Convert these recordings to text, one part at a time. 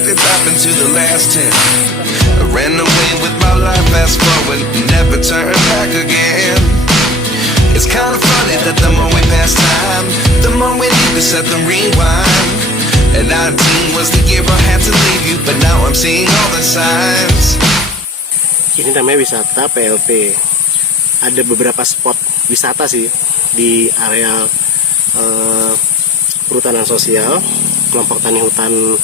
packed it up into the last 10. I ran away with my life, fast forward, never turn back again. It's kind of funny that the more we pass time, the more we need to set the rewind. And 19 was the year I had to leave you, but now I'm seeing all the signs. Ini namanya wisata PLP. Ada beberapa spot wisata sih di area perhutanan sosial kelompok tani hutan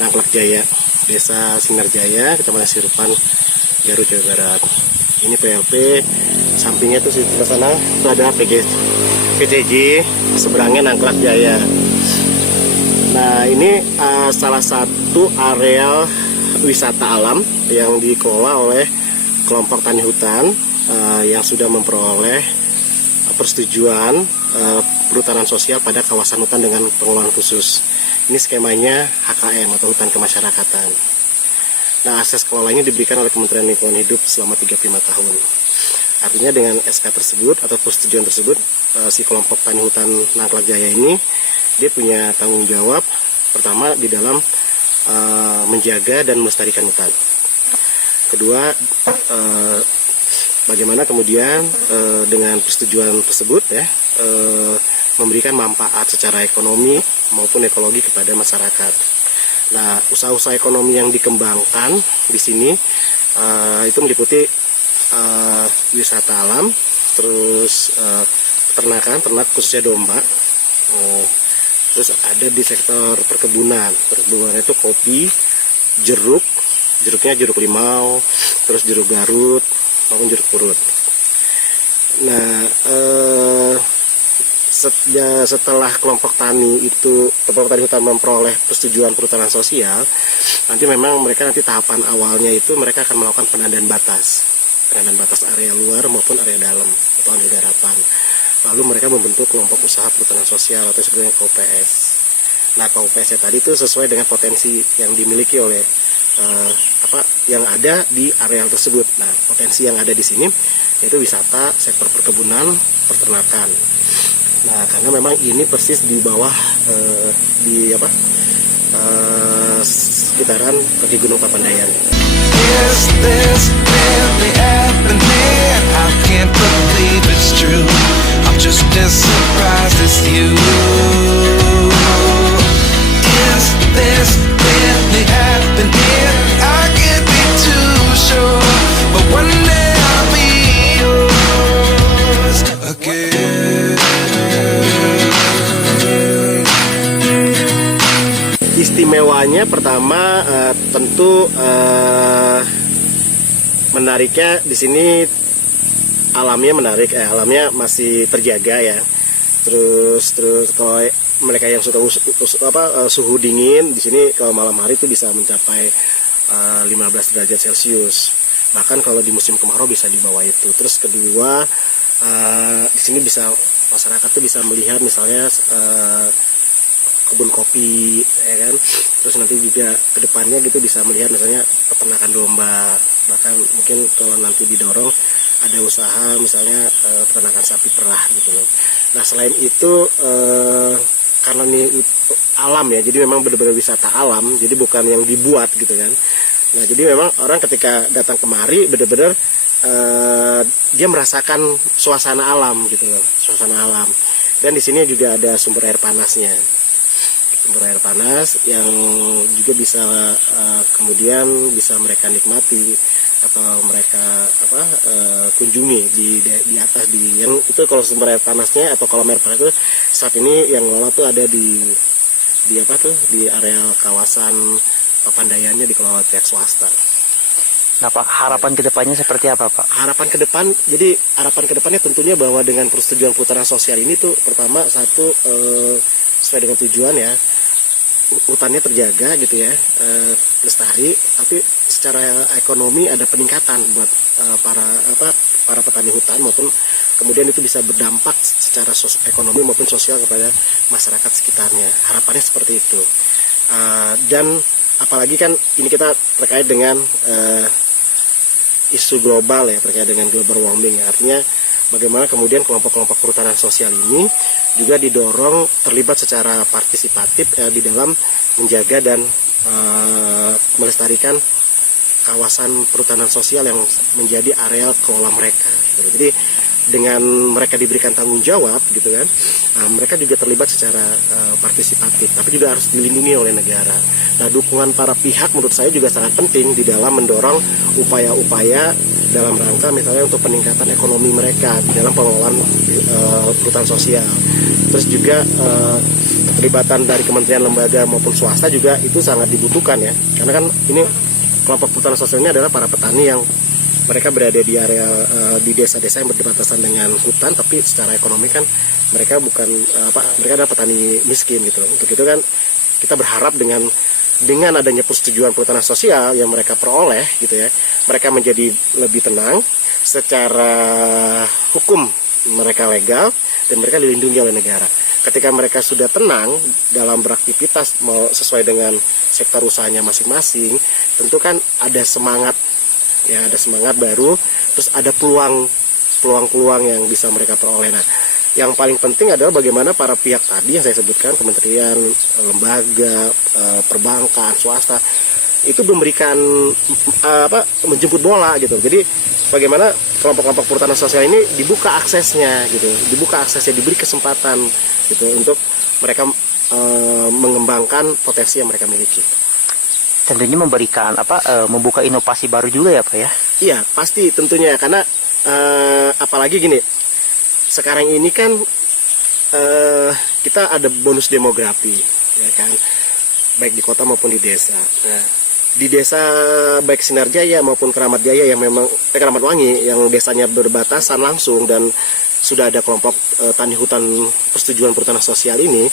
Nangklak Jaya, Desa Sinarjaya, Kecamatan Sirupan, Garut, Jawa Barat. Ini PLP, sampingnya tuh di sana itu ada PJJ, seberangnya Nangklak Jaya. Nah ini salah satu areal wisata alam yang dikelola oleh kelompok tani hutan yang sudah memperoleh persetujuan perhutanan sosial pada kawasan hutan dengan pengelolaan khusus. Ini skemanya HKM atau hutan kemasyarakatan. Nah, akses kelola ini diberikan oleh Kementerian Lingkungan Hidup selama 35 tahun. Artinya dengan SK tersebut atau persetujuan tersebut, si kelompok tani hutan Nangklak Jaya ini dia punya tanggung jawab pertama di dalam menjaga dan melestarikan hutan. Kedua, bagaimana kemudian dengan persetujuan tersut ya memberikan manfaat secara ekonomi maupun ekologi kepada masyarakat. Nah, usaha-usaha ekonomi yang dikembangkan di sini itu meliputi wisata alam, terus ternak khususnya domba. Terus ada di sektor perkebunan itu kopi, jeruknya jeruk limau, terus jeruk Garut maupun jeruk purut. Nah, setelah kelompok tani hutan memperoleh persetujuan perhutanan sosial, nanti memang mereka tahapan awalnya itu mereka akan melakukan penandaan batas area luar maupun area dalam atau area garapan. Lalu mereka membentuk kelompok usaha perhutanan sosial atau sebenarnya KUPS. Nah, KUPS tadi itu sesuai dengan potensi yang dimiliki oleh yang ada di areal tersebut. Nah, potensi yang ada di sini yaitu wisata, sektor perkebunan, peternakan. Nah, karena memang ini persis di bawah sekitaran kaki Gunung Papandayan. Is this really happening? I can't believe it's true. I'm just as surprised as you. Is this really happening? I can't be too sure, but one day I'll be yours again. Istimewanya pertama tentu menariknya di sini alamnya menarik, alamnya masih terjaga ya. Terus kalau mereka yang suka suhu dingin di sini kalau malam hari itu bisa mencapai 15 derajat Celcius. Bahkan kalau di musim kemarau bisa di bawah itu. Terus kedua di sini masyarakat tuh bisa melihat misalnya kebun kopi, ya kan. Terus nanti juga kedepannya gitu bisa melihat misalnya peternakan domba, bahkan mungkin kalau nanti didorong ada usaha misalnya peternakan sapi perah gitu loh. Nah, selain itu karena ini alam ya, jadi memang benar-benar wisata alam, jadi bukan yang dibuat gitu kan. Nah, jadi memang orang ketika datang kemari benar-benar dia merasakan suasana alam gitu loh, suasana alam. Dan di sini juga ada sumber air panasnya. Sumber air panas yang juga bisa kemudian bisa mereka nikmati atau mereka kunjungi di atas yang itu. Kalau sumber air panasnya atau kolam air panas itu saat ini yang ngelola tuh ada di area kawasan Papandayannya dikelola pihak swasta. Nah Pak, harapan kedepannya seperti apa Pak? Harapan kedepannya tentunya bahwa dengan persetujuan perhutanan sosial ini tuh pertama sesuai dengan tujuan ya, hutannya terjaga gitu ya, lestari, tapi secara ekonomi ada peningkatan buat para petani hutan maupun kemudian itu bisa berdampak secara ekonomi maupun sosial kepada masyarakat sekitarnya. Harapannya seperti itu. Dan apalagi kan ini kita terkait dengan isu global ya, terkait dengan global warming ya. Artinya bagaimana kemudian kelompok-kelompok perhutanan sosial ini juga didorong terlibat secara partisipatif di dalam menjaga dan melestarikan kawasan perhutanan sosial yang menjadi areal kelola mereka gitu. Jadi dengan mereka diberikan tanggung jawab gitu kan, mereka juga terlibat secara partisipatif, tapi juga harus dilindungi oleh negara. Nah, dukungan para pihak menurut saya juga sangat penting di dalam mendorong upaya-upaya dalam rangka misalnya untuk peningkatan ekonomi mereka di dalam pengelolaan perhutanan sosial. Terus juga keterlibatan dari kementerian, lembaga maupun swasta juga itu sangat dibutuhkan ya, karena kan ini kelompok perhutanan sosial ini adalah para petani yang mereka berada di area di desa-desa yang berdekatan dengan hutan, tapi secara ekonomi kan mereka bukan mereka adalah petani miskin gitu. Untuk itu kan kita berharap dengan adanya persetujuan perhutanan sosial yang mereka peroleh gitu ya, mereka menjadi lebih tenang secara hukum, mereka legal dan mereka dilindungi oleh negara. Ketika mereka sudah tenang dalam beraktivitas sesuai dengan sektor usahanya masing-masing, tentu kan ada semangat ya, ada semangat baru, terus ada peluang yang bisa mereka peroleh. Nah, yang paling penting adalah bagaimana para pihak tadi yang saya sebutkan, kementerian, lembaga, perbankan, swasta, itu memberikan menjemput bola gitu. Jadi bagaimana kelompok-kelompok perhutanan sosial ini dibuka aksesnya gitu, diberi kesempatan gitu untuk mereka mengembangkan potensi yang mereka miliki. Tentunya memberikan membuka inovasi baru juga ya Pak ya? Iya pasti tentunya, karena apalagi gini, sekarang ini kan kita ada bonus demografi ya kan, baik di kota maupun di desa. Nah, di desa baik Sinarjaya maupun Keramat Jaya yang memang Keramat Wangi yang desanya berbatasan langsung dan sudah ada kelompok tani hutan persetujuan perhutanan sosial ini,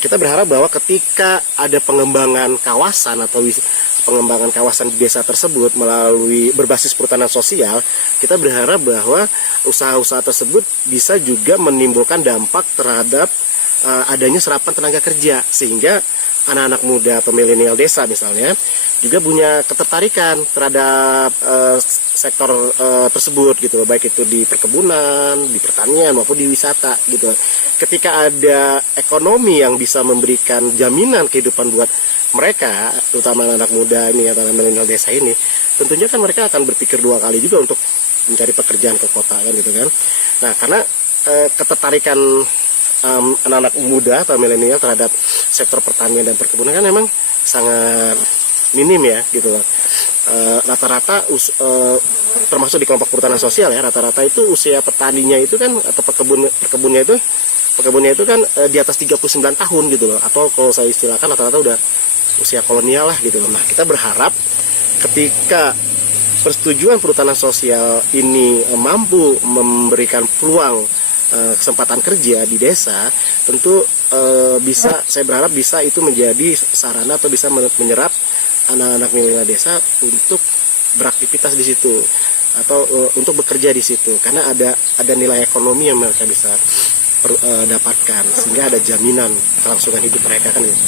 kita berharap bahwa ketika ada pengembangan kawasan atau pengembangan kawasan di desa tersebut melalui berbasis perhutanan sosial, kita berharap bahwa usaha-usaha tersebut bisa juga menimbulkan dampak terhadap adanya serapan tenaga kerja, sehingga anak-anak muda atau milenial desa misalnya juga punya ketertarikan terhadap sektor tersebut gitu loh, baik itu di perkebunan, di pertanian maupun di wisata gitu. Ketika ada ekonomi yang bisa memberikan jaminan kehidupan buat mereka, terutama anak muda ini atau milenial desa ini, tentunya kan mereka akan berpikir dua kali juga untuk mencari pekerjaan ke kota kan gitu kan. Nah, karena ketertarikan anak-anak muda atau milenial terhadap sektor pertanian dan perkebunan kan memang sangat minim ya gitu loh. Rata-rata termasuk di kelompok perhutanan sosial ya, rata-rata itu usia petaninya itu kan atau perkebunnya itu kan di atas 39 tahun gitu loh, atau kalau saya istilahkan rata-rata udah usia kolonial lah gitu loh. Nah, kita berharap ketika persetujuan perhutanan sosial ini mampu memberikan peluang kesempatan kerja di desa, tentu saya berharap bisa itu menjadi sarana atau bisa menyerap anak-anak milenial desa untuk beraktivitas di situ atau untuk bekerja di situ, karena ada nilai ekonomi yang mereka bisa dapatkan, sehingga ada jaminan kelangsungan hidup mereka kan gitu.